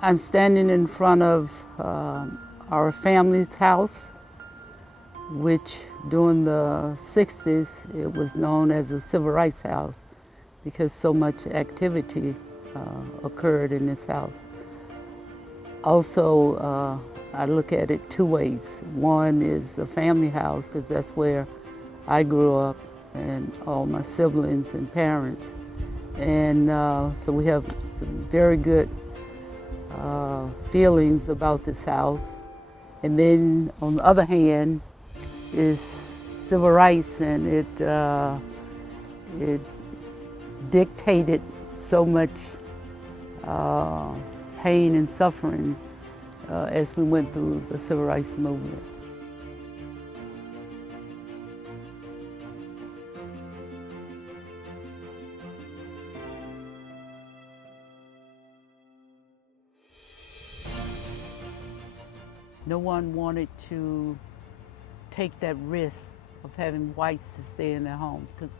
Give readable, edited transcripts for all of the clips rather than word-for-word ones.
I'm standing in front of our family's house, which during the 60s, it was known as a civil rights house because so much activity occurred in this house. Also, I look at it two ways. One is the family house, because that's where I grew up and all my siblings and parents. And so we have some very good feelings about this house. And then on the other hand is civil rights, and it dictated so much pain and suffering as we went through the civil rights movement. No one wanted to take that risk of having whites to stay in their home because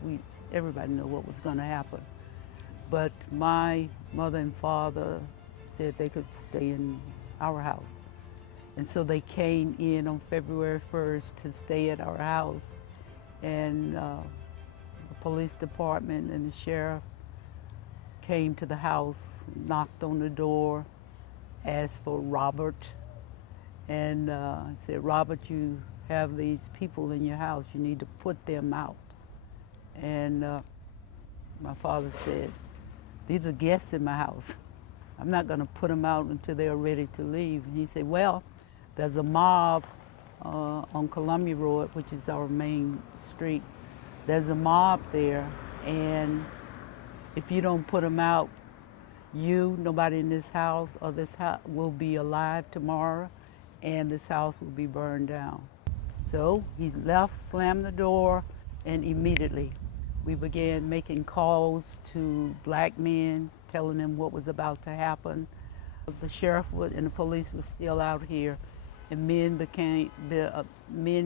everybody knew what was going to happen. But my mother and father said they could stay in our house. And so they came in on February 1st to stay at our house. And the police department and the sheriff came to the house, knocked on the door, asked for Robert, and said, Robert, you have these people in your house, you need to put them out. And my father said, these are guests in my house. I'm not going to put them out until they're ready to leave. And he said, well, there's a mob on Columbia Road, which is our main street. There's a mob there, and if you don't put them out, nobody in this house or this house will be alive tomorrow, and this house will be burned down. So he left, slammed the door, and immediately we began making calls to black men, telling them what was about to happen. The sheriff and the police were still out here, and men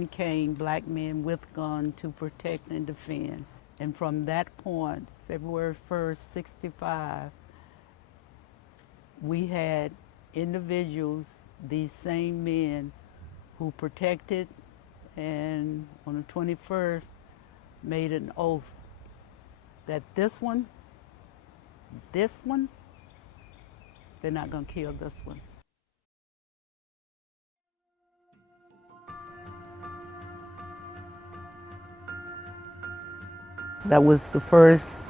came, black men with guns to protect and defend. And from that point, February 1st, '65, we had individuals, these same men, who protected, and on the 21st made an oath that this one, they're not going to kill this one. That was the first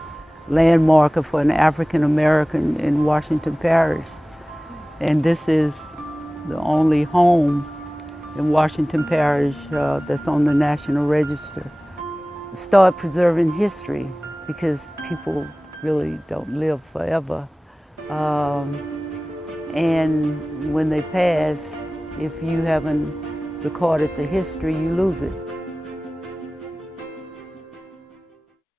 landmarker for an African American in Washington Parish. And this is the only home in Washington Parish that's on the National Register. Start preserving history, because people really don't live forever. And when they pass, if you haven't recorded the history, you lose it.